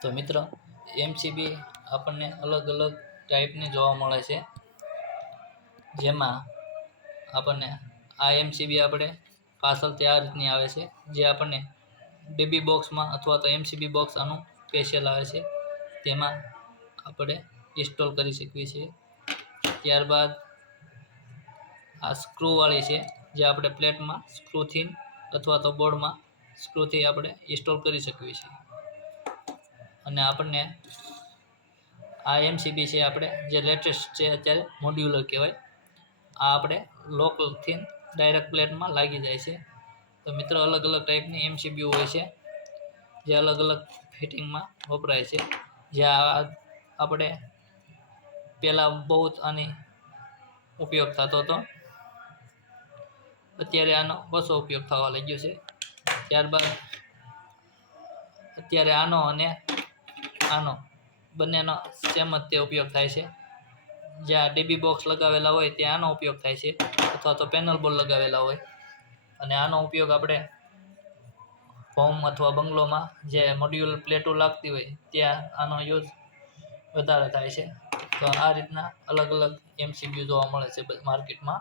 તો મિત્ર એમસીબી આપણને અલગ અલગ ટાઈપની જોવા મળે છે. જેમાં આપણને આ એમસીબી આપણે પાછળથી આ રીતની આવે છે, જે આપણને ડીબી બોક્સમાં અથવા તો એમસીબી બોક્સ આનું સ્પેશિયલ આવે છે. તેમાં આપણે ઇન્સ્ટોલ કરી શકીએ છીએ. ત્યારબાદ આ સ્ક્રૂવાળી છે, જે આપણે પ્લેટમાં સ્ક્રૂથી અથવા તો બોર્ડમાં સ્ક્રૂથી આપણે ઇન્સ્ટોલ કરી શકીએ છીએ. અને આપણને આ એમસીબી છે આપણે, જે લેટેસ્ટ છે અત્યારે મોડ્યુલર કહેવાય, આ આપણે લોકથી ડાયરેક્ટ પ્લેટમાં લાગી જાય છે. તો મિત્રો અલગ અલગ ટાઈપની એમસીબી હોય છે, જે અલગ અલગ ફિટિંગમાં વપરાય છે. જે આપણે પહેલાં બહુ આની ઉપયોગ થતો હતો. અત્યારે આનો બસો ઉપયોગ થવા લાગ્યો છે. ત્યારબાદ અત્યારે આનો અને આનો બંનેનો સેમ જ તે ઉપયોગ થાય છે. જ્યાં ડીબી બોક્સ લગાવેલા હોય ત્યાં આનો ઉપયોગ થાય છે અથવા તો પેનલ બોલ લગાવેલા હોય. અને આનો ઉપયોગ આપણે હોમ અથવા બંગલોમાં જે મોડ્યુલ પ્લેટો લાગતી હોય ત્યાં આનો યુઝ વધારે થાય છે. તો આ રીતના અલગ અલગ એમસીબી જોવા મળે છે માર્કેટમાં.